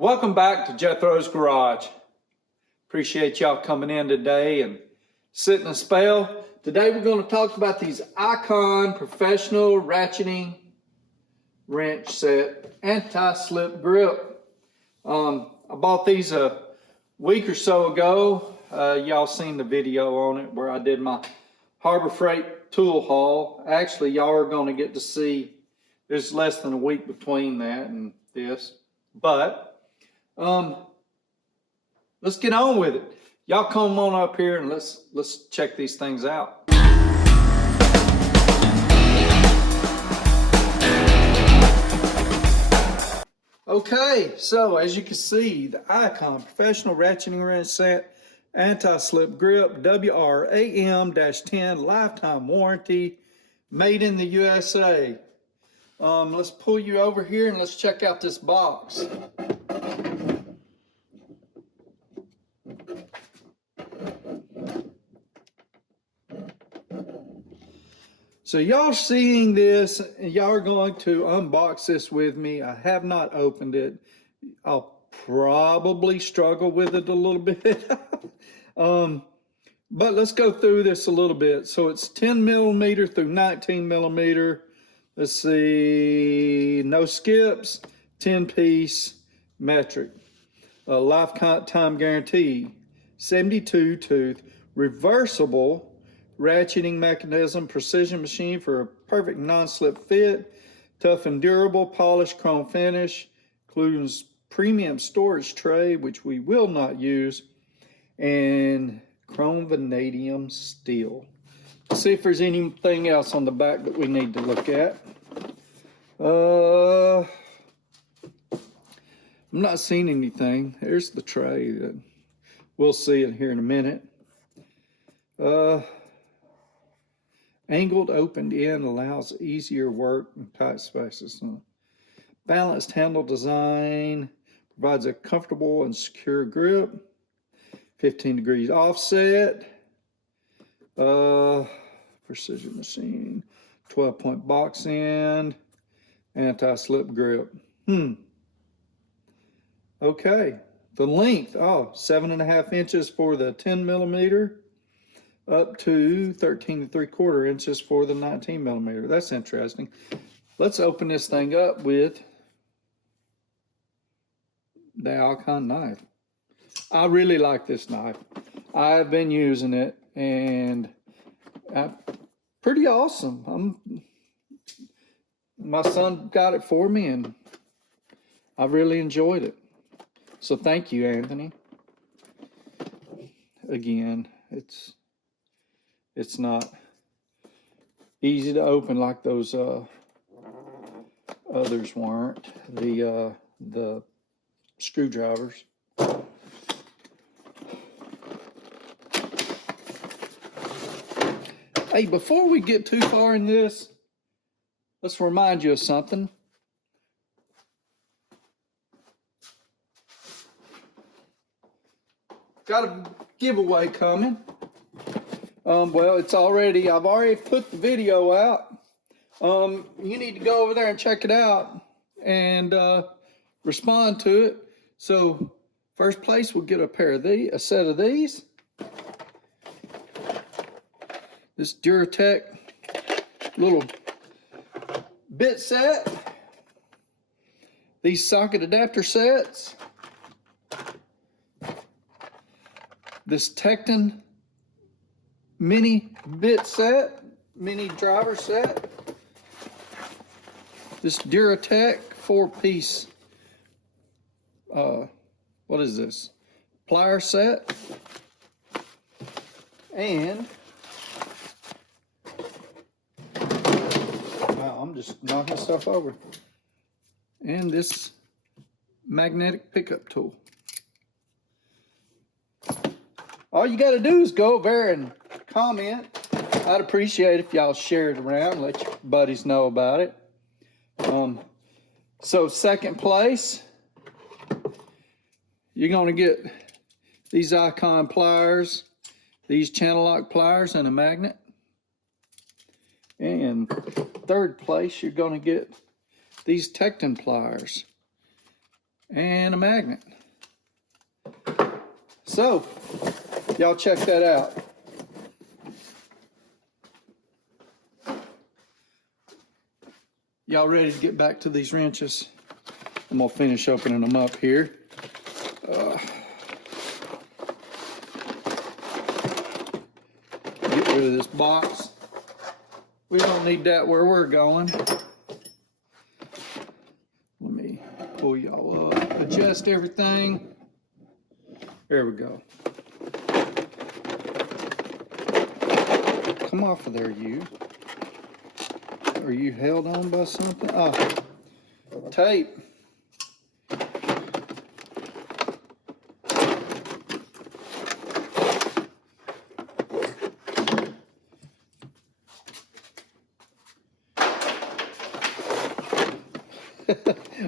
Welcome back to Jethro's Garage. Appreciate y'all coming in today and sitting a spell. Today we're going to talk about these ICON professional ratcheting wrench set, anti-slip grip. I bought these a week or so ago. Y'all seen the video on it where I did my Harbor Freight tool haul. Actually, y'all are going to get to see, there's less than a week between that and this, but let's get on with it. Y'all come on up here and let's check these things out. Okay, so as you can see, the ICON Professional Ratcheting Wrench Set, Anti-Slip Grip, WRAM-10, lifetime warranty, made in the USA. Let's pull you over here and let's check out this box. So y'all seeing this, and y'all are going to unbox this with me. I have not opened it. I'll probably struggle with it a little bit. But let's go through this a little bit. So it's 10 millimeter through 19 millimeter. Let's see, no skips, 10-piece metric. Lifetime guarantee, 72 tooth, reversible ratcheting mechanism, precision machine for a perfect non-slip fit, tough and durable, polished chrome finish, includes premium storage tray, which we will not use, and chrome vanadium steel. Let's see if there's anything else on the back that we need to look at. I'm not seeing anything. There's the tray. We'll see it here in a minute. Angled opened end allows easier work in tight spaces. Balanced handle design provides a comfortable and secure grip. 15 degrees offset. Precision machine. 12-point box end. Anti-slip grip. Okay. The length, 7.5 inches for the 10 millimeter. Up to 13 3/4 inches for the 19 millimeter. That's interesting. Let's open this thing up with the ICON knife. I really like this knife. I've been using it and pretty awesome. My son got it for me and I really enjoyed it. So thank you, Anthony. Again, it's not easy to open like those others weren't. The screwdrivers. Hey, before we get too far in this, let's remind you of something. Got a giveaway coming. Well, I've already put the video out. You need to go over there and check it out and respond to it. So first place will get a set of these. This Duratec little bit set. These socket adapter sets. This Tecton mini bit set, mini driver set. This Duratec 4-piece, what is this? Plier set. And, wow, I'm just knocking stuff over. And this magnetic pickup tool. All you got to do is go over there and comment. I'd appreciate if y'all share it around, let your buddies know about it. So second place, you're going to get these ICON pliers, these channel lock pliers, and a magnet. And third place, you're going to get these Tecton pliers. and a magnet. So, y'all check that out. Y'all ready to get back to these wrenches? I'm gonna finish opening them up here. Get rid of this box. We don't need that where we're going. Let me pull y'all up, adjust everything. There we go. Come off of there, you. Are you held on by something? Oh, tape.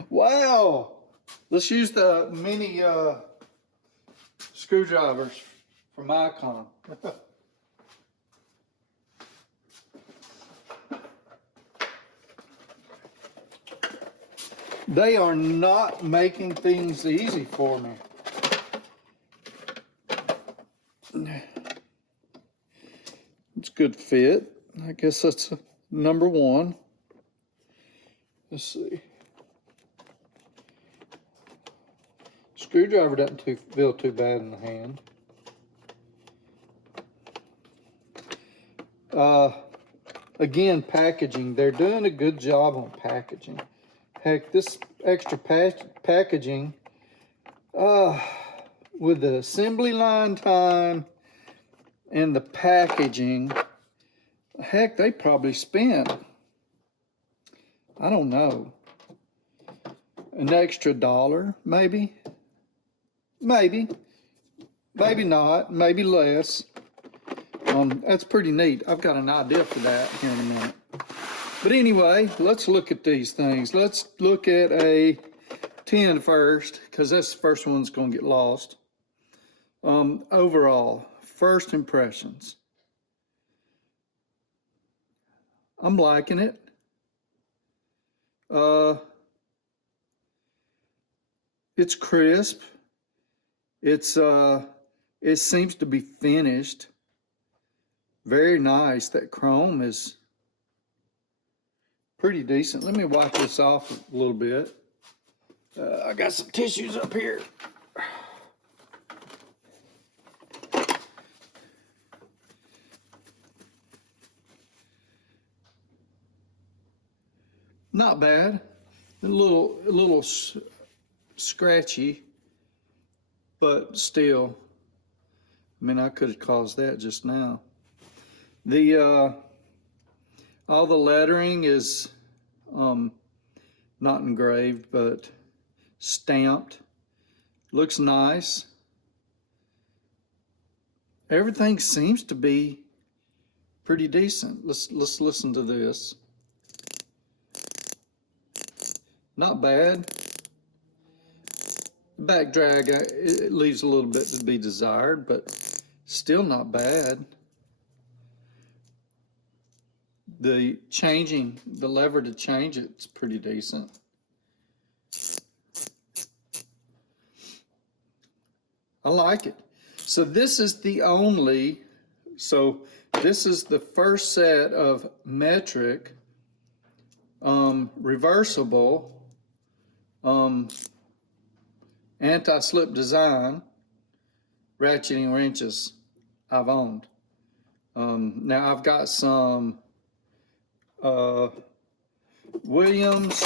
Wow. Let's use the mini screwdrivers from ICON. They are not making things easy for me. It's a good fit. I guess that's number one. Let's see. Screwdriver doesn't feel too bad in the hand. Again, packaging. They're doing a good job on packaging. Heck, this extra packaging, with the assembly line time and the packaging, heck, they probably spent, I don't know, an extra $1, maybe? Maybe not, maybe less. That's pretty neat. I've got an idea for that here in a minute. But anyway, let's look at these things. Let's look at a 10 first, because that's the first one that's going to get lost. Overall, first impressions. I'm liking it. It's crisp. It seems to be finished. Very nice. That chrome is pretty decent. Let me wipe this off a little bit. I got some tissues up here. Not bad. A little scratchy, but still. I mean, I could have caused that just now. All the lettering is not engraved, but stamped. Looks nice. Everything seems to be pretty decent. Let's listen to this. Not bad. Back drag, it leaves a little bit to be desired, but still not bad. The lever to change it's pretty decent. I like it. So this is the first set of metric, reversible, anti-slip design ratcheting wrenches I've owned. Now I've got some Williams.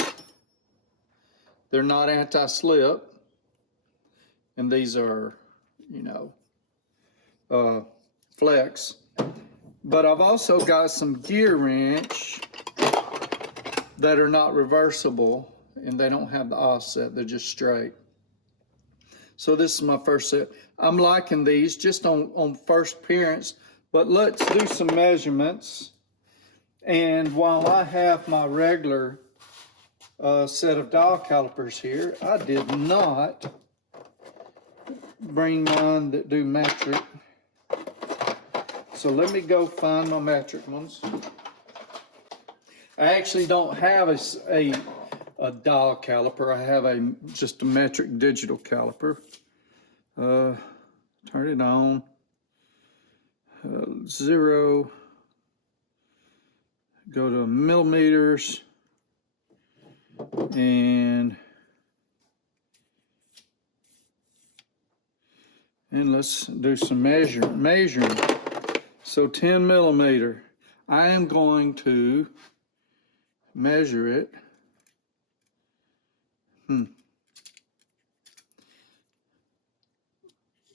They're not anti-slip, and these are, flex. But I've also got some gear wrench that are not reversible, and they don't have the offset. They're just straight. So this is my first set. I'm liking these just on first appearance, but let's do some measurements. And while I have my regular set of dial calipers here, I did not bring mine that do metric. So let me go find my metric ones. I actually don't have a a dial caliper. I have just a metric digital caliper. Turn it on. 0. Go to millimeters. And let's do some measuring. So 10 millimeter. I am going to measure it.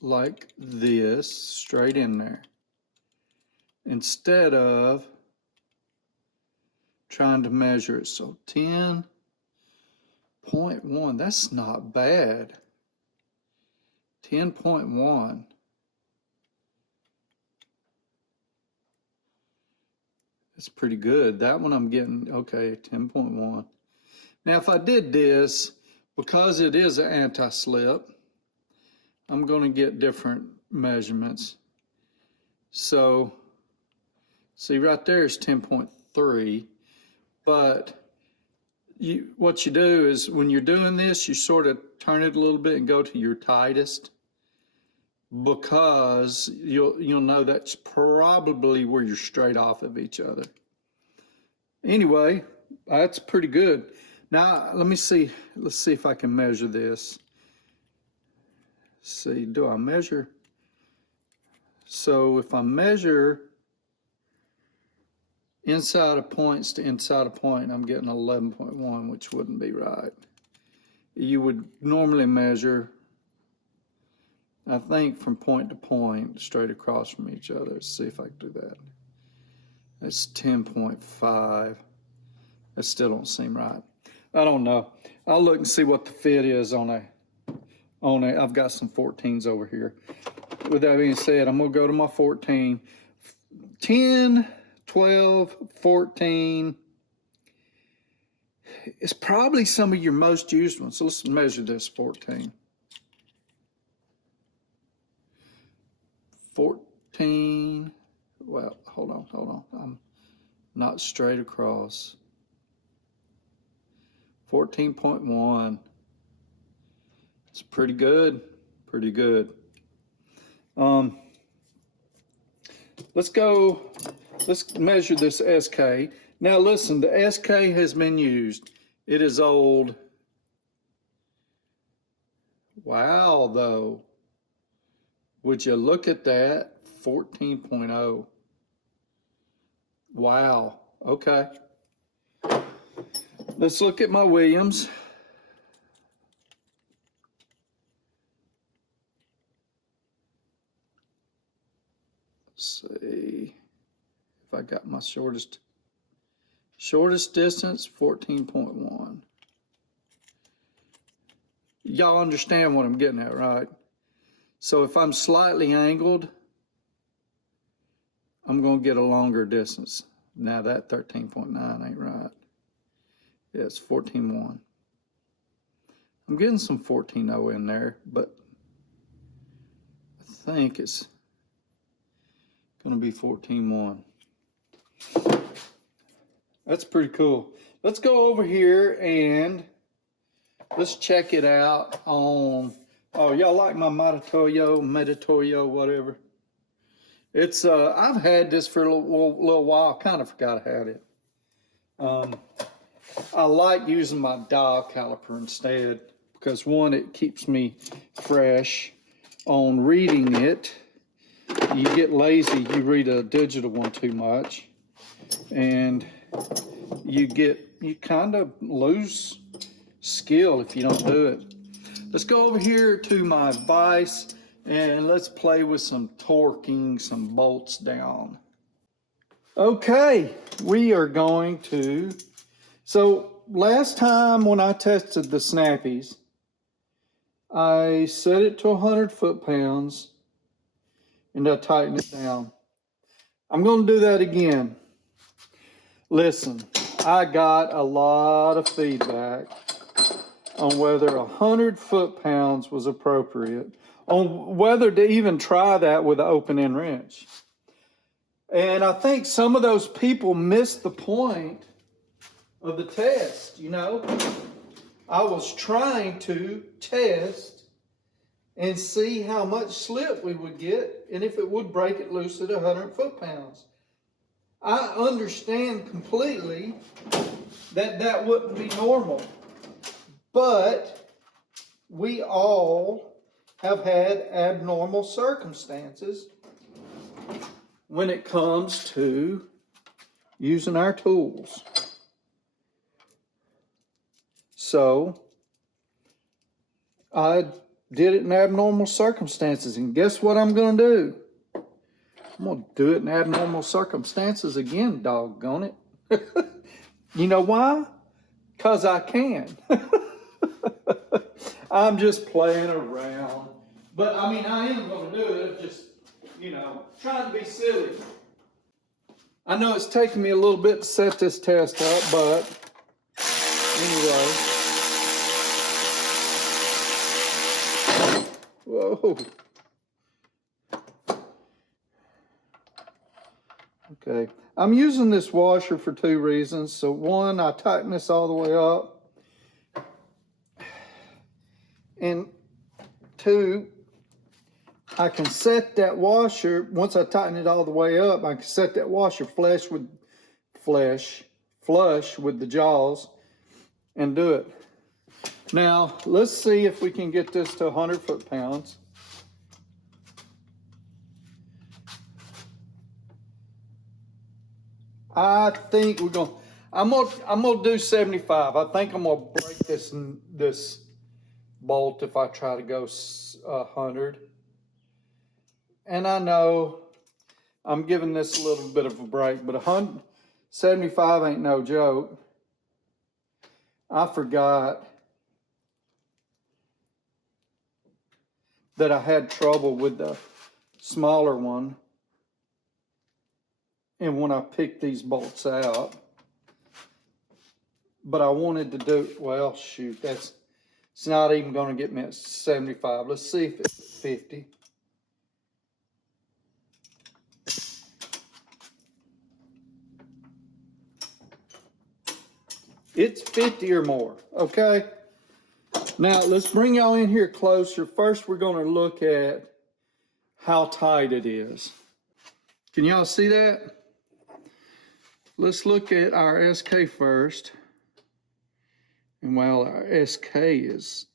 Like this, straight in there. Instead of trying to measure it. So 10.1, that's not bad. 10.1. That's pretty good. That one I'm getting, okay, 10.1. Now if I did this, because it is an anti-slip, I'm going to get different measurements. So, see right there is 10.3, but what you do is when you're doing this, you sort of turn it a little bit and go to your tightest, because you'll know that's probably where you're straight off of each other. Anyway, that's pretty good. Now let's see if I can measure this. See, do I measure? So if I measure inside of points to inside of point, I'm getting 11.1, which wouldn't be right. You would normally measure, I think, from point to point, straight across from each other. Let's see if I can do that. That's 10.5. That still don't seem right. I don't know. I'll look and see what the fit is on a, I've got some 14s over here. With that being said, I'm gonna go to my 14. 10, 12, 14. It's probably some of your most used ones. So let's measure this 14. 14, well, hold on. I'm not straight across. 14.1. It's pretty good, pretty good. Let's measure this SK. Now listen, the SK has been used. It is old. Wow, though. Would you look at that? 14.0. Wow, okay. Let's look at my Williams. Let's see if I got my shortest distance, 14.1. Y'all understand what I'm getting at, right? So if I'm slightly angled, I'm going to get a longer distance. Now that 13.9 ain't right. Yeah, it's 14.1. I'm getting some 14.0 in there, but I think it's going to be 14.1. That's pretty cool. Let's go over here and let's check it out on, oh, y'all like my Meditoyo, whatever. It's, I've had this for a little while, kind of forgot I had it. I like using my dial caliper instead because one, it keeps me fresh on reading it. You get lazy, you read a digital one too much, and you kind of lose skill if you don't do it. Let's go over here to my vise and let's play with some torquing some bolts down. Okay, we are going to, so last time when I tested the snappies, I set it to 100 foot-pounds and I tighten it down. I'm going to do that again. Listen, I got a lot of feedback on whether 100 foot-pounds was appropriate, on whether to even try that with an open-end wrench. And I think some of those people missed the point of the test, you know? I was trying to test and see how much slip we would get and if it would break it loose at 100 foot-pounds. I understand completely that that wouldn't be normal, but we all have had abnormal circumstances when it comes to using our tools. So I did it in abnormal circumstances, and guess what I'm going to do? I'm going to do it in abnormal circumstances again, doggone it. You know why? Because I can. I'm just playing around. But I mean, I am going to do it, just, trying to be silly. I know it's taken me a little bit to set this test up, but anyway. Whoa. Okay, I'm using this washer for two reasons. So one, I tighten this all the way up. And two, I can set that washer, once I tighten it all the way up, I can set that washer flush with the jaws and do it. Now, let's see if we can get this to 100 foot-pounds. I think I'm gonna do 75. I think I'm gonna break this bolt if I try to go 100. And I know I'm giving this a little bit of a break, but 175 ain't no joke. I forgot that I had trouble with the smaller one. And when I picked these bolts out, but I wanted to do, well, shoot, it's not even going to get me at 75. Let's see if it's 50. It's 50 or more, okay? Now, let's bring y'all in here closer. First, we're going to look at how tight it is. Can y'all see that? Let's look at our SK first. And while our SK is,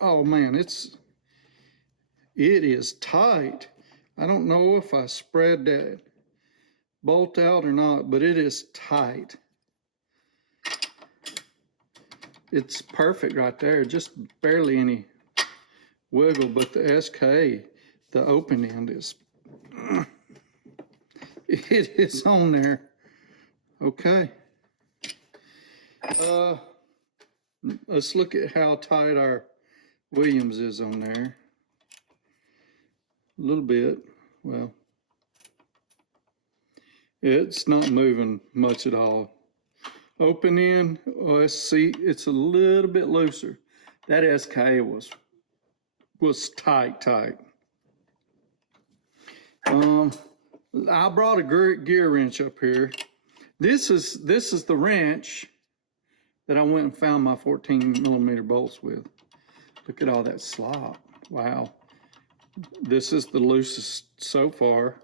oh man, it is tight. I don't know if I spread that bolt out or not, but it is tight. It's perfect right there, just barely any wiggle, but the SK, the open end is, it is on there. Okay. Let's look at how tight our Williams is on there. A little bit. Well, it's not moving much at all. Open end, let's see, it's a little bit looser. That SK was tight. I brought a gear wrench up here. This is the wrench that I went and found my 14mm bolts with. Look at all that slop. Wow. This is the loosest so far.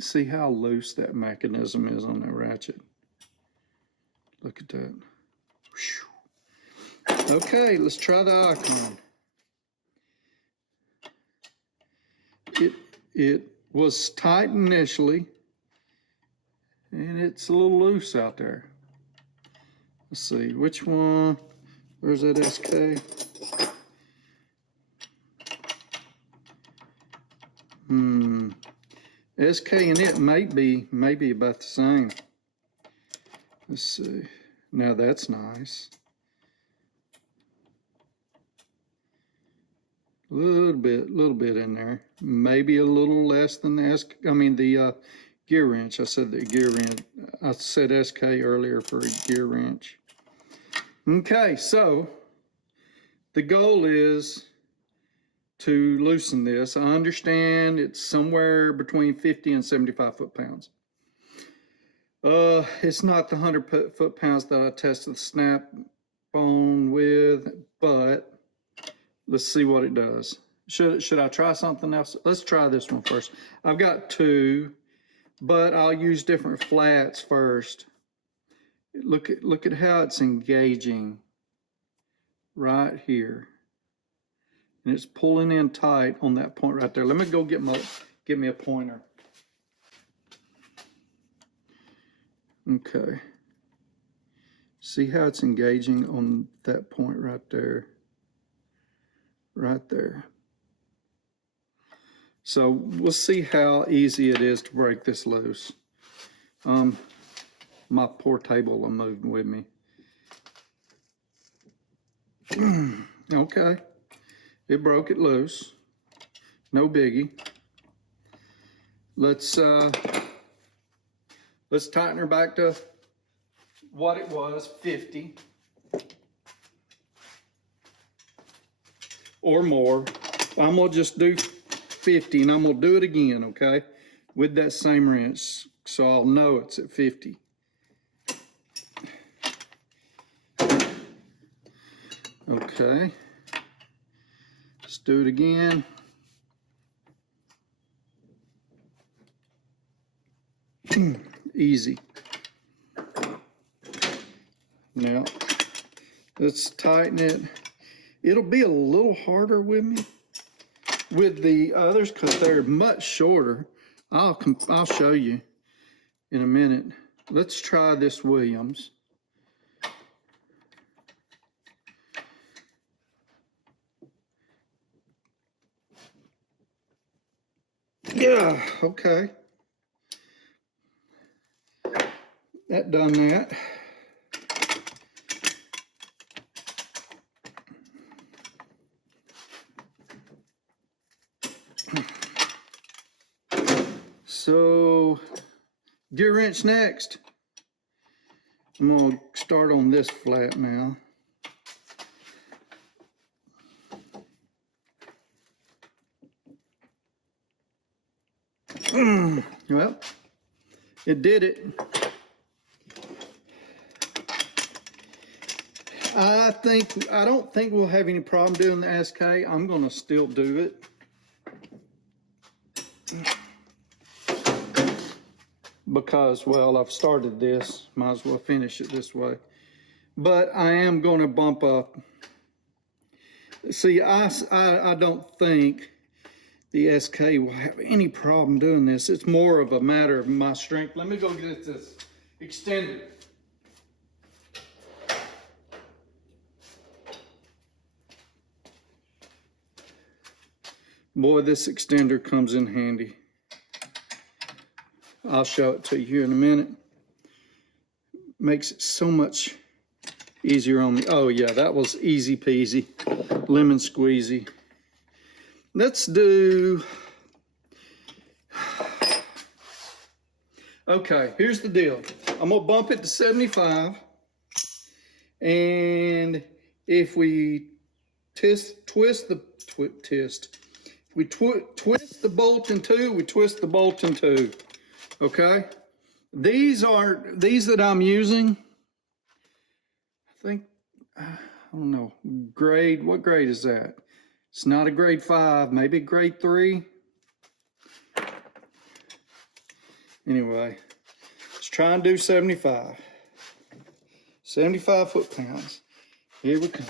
See how loose that mechanism is on that ratchet. Look at that. Whew. Okay, let's try the ICON. It was tight initially, and it's a little loose out there. Let's see, which one? Where's that SK? SK and it may be about the same. Let's see. Now that's nice. A little bit in there. Maybe a little less than the gear wrench. I said the gear wrench. I said SK earlier for a gear wrench. Okay, so the goal is to loosen this. I understand it's somewhere between 50 and 75 foot-pounds. It's not the 100 foot-pounds that I tested the snap bone with, but let's see what it does. Should I try something else? Let's try this one first. I've got two, but I'll use different flats first. Look at how it's engaging right here. And it's pulling in tight on that point right there. Let me go get me a pointer. Okay. See how it's engaging on that point right there. Right there. So we'll see how easy it is to break this loose. My poor table will move with me. Okay. It broke it loose. No biggie. Let's tighten her back to what it was, 50 or more. I'm gonna just do 50 and I'm gonna do it again, okay? With that same wrench, so I'll know it's at 50. Okay. Let's do it again. Easy. Now, let's tighten it. It'll be a little harder with me with the others because they're much shorter. I'll show you in a minute. Let's try this Williams. Yeah, okay. That done that. So, gear wrench next. I'm gonna start on this flat now. Well, it did it. I don't think we'll have any problem doing the SK. I'm gonna still do it. Because, well, I've started this, might as well finish it this way. But I am going to bump up. See, I don't think the SK will have any problem doing this. It's more of a matter of my strength. Let me go get this extended. Boy, this extender comes in handy. I'll show it to you here in a minute. Makes it so much easier on me. Oh yeah, that was easy peasy, lemon squeezy. Let's do, okay, here's the deal. I'm gonna bump it to 75. And if we twist the bolt in two, we twist the bolt in two. Okay, these that I'm using, I think, I don't know, grade, what grade is that? It's not a grade 5, maybe grade 3. Anyway, let's try and do 75. 75 foot-pounds. Here we come.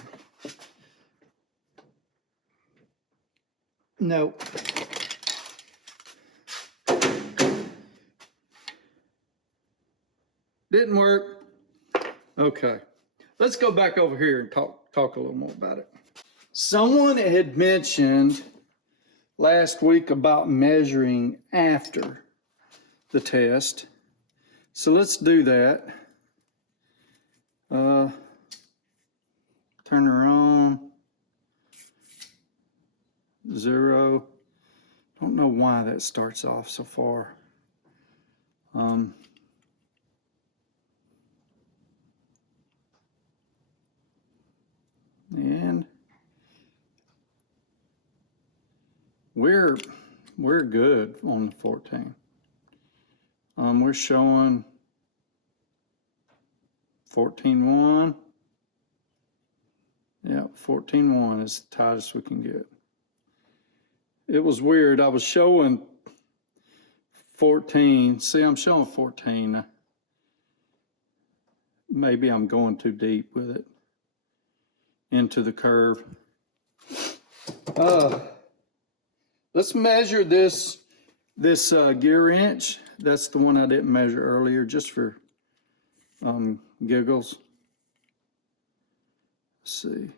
No. Didn't work. Okay. Let's go back over here and talk a little more about it. Someone had mentioned last week about measuring after the test. So let's do that. Turn her on. 0. Don't know why that starts off so far. And we're good on the 14. We're showing 14.1. Yeah, 14.1 is the tightest we can get. It was weird. I was showing 14. See, I'm showing 14. Maybe I'm going too deep with it into the curve. Let's measure this gear wrench. That's the one I didn't measure earlier, just for giggles. Let's see.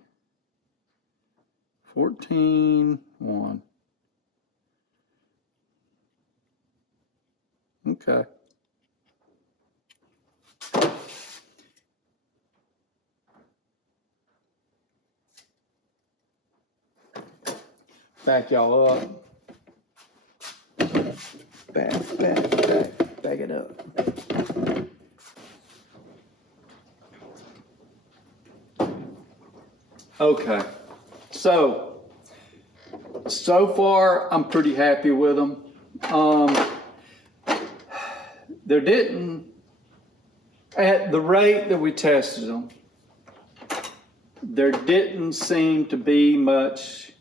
14.1. Okay. Back y'all up. Back it up. Okay, so far I'm pretty happy with them. There didn't, at the rate that we tested them, there didn't seem to be much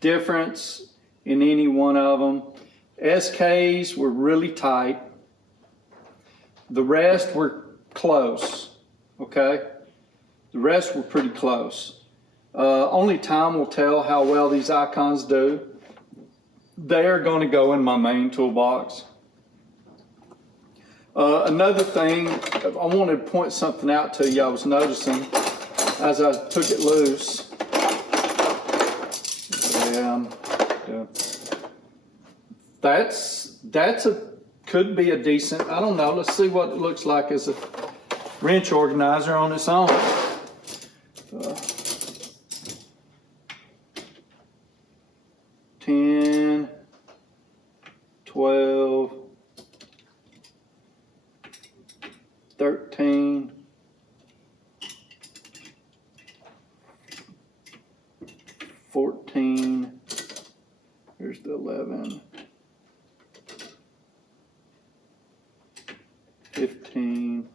difference in any one of them. SKs were really tight. The rest were close, okay? The rest were pretty close. Only time will tell how well these icons do. They are going to go in my main toolbox. Another thing, I wanted to point something out to you I was noticing as I took it loose. Could be a decent, I don't know, let's see what it looks like as a wrench organizer on its own. 10, 12, 13, 14, here's the 11, 15.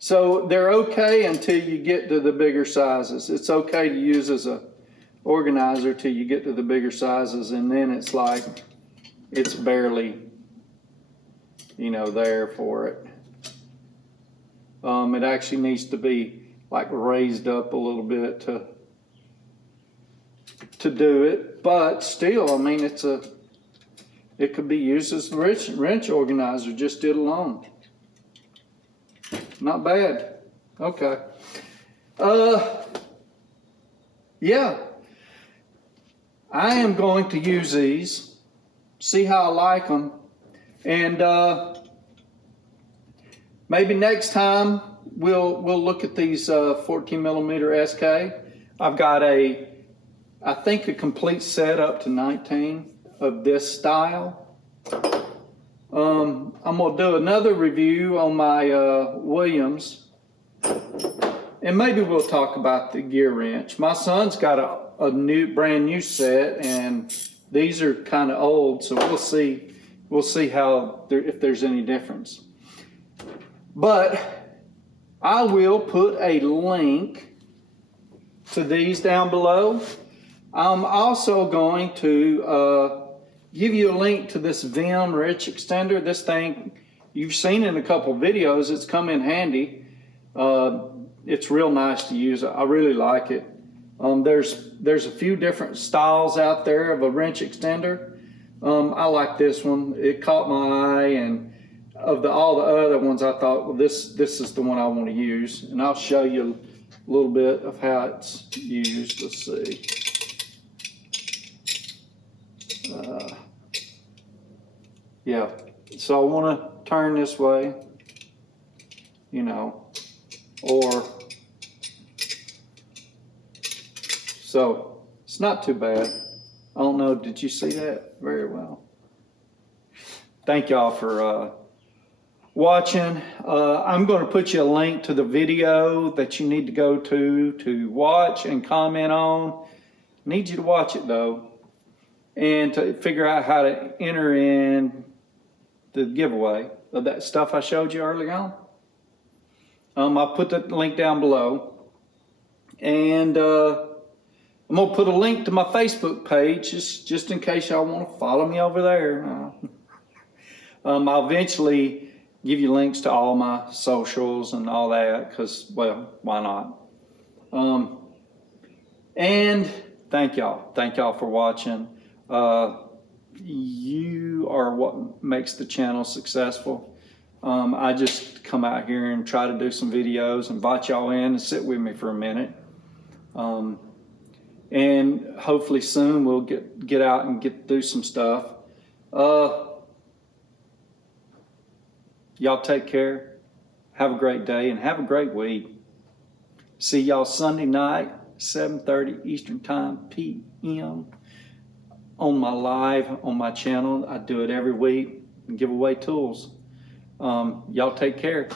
So they're okay until you get to the bigger sizes. It's okay to use as a organizer till you get to the bigger sizes, and then it's like it's barely, there for it. It actually needs to be like raised up a little bit to do it, but still, I mean, it could be used as a wrench organizer, just did alone. Not bad. Okay. Yeah. I am going to use these, see how I like them, and maybe next time we'll look at these 14 millimeter SK. I've got I think a complete set up to 19 of this style. I'm gonna do another review on my Williams, and maybe we'll talk about the gear wrench. My son's got a brand new set, and these are kind of old, so we'll see how if there's any difference. But I will put a link to these down below. I'm also going to give you a link to this Vim wrench extender. This thing, you've seen in a couple videos, it's come in handy. It's real nice to use. I really like it. There's a few different styles out there of a wrench extender. I like this one. It caught my eye, and of all the other ones, I thought, well, this is the one I want to use, and I'll show you a little bit of how it's used. Let's see. Yeah, so I want to turn this way, or so it's not too bad. I don't know, did you see that very well? Thank y'all for watching. I'm going to put you a link to the video that you need to go to watch and comment on. I need you to watch it though, and to figure out how to enter in the giveaway of that stuff I showed you early on. I'll put the link down below. And I'm going to put a link to my Facebook page just in case y'all want to follow me over there. I'll eventually give you links to all my socials and all that because, well, why not? And thank y'all for watching. You are what makes the channel successful. I just come out here and try to do some videos, invite y'all in and sit with me for a minute. And hopefully soon we'll get out and get to do some stuff. Y'all take care. Have a great day and have a great week. See y'all Sunday night, 7:30 Eastern Time p.m. on my live on my channel. I do it every week and give away tools. Y'all take care.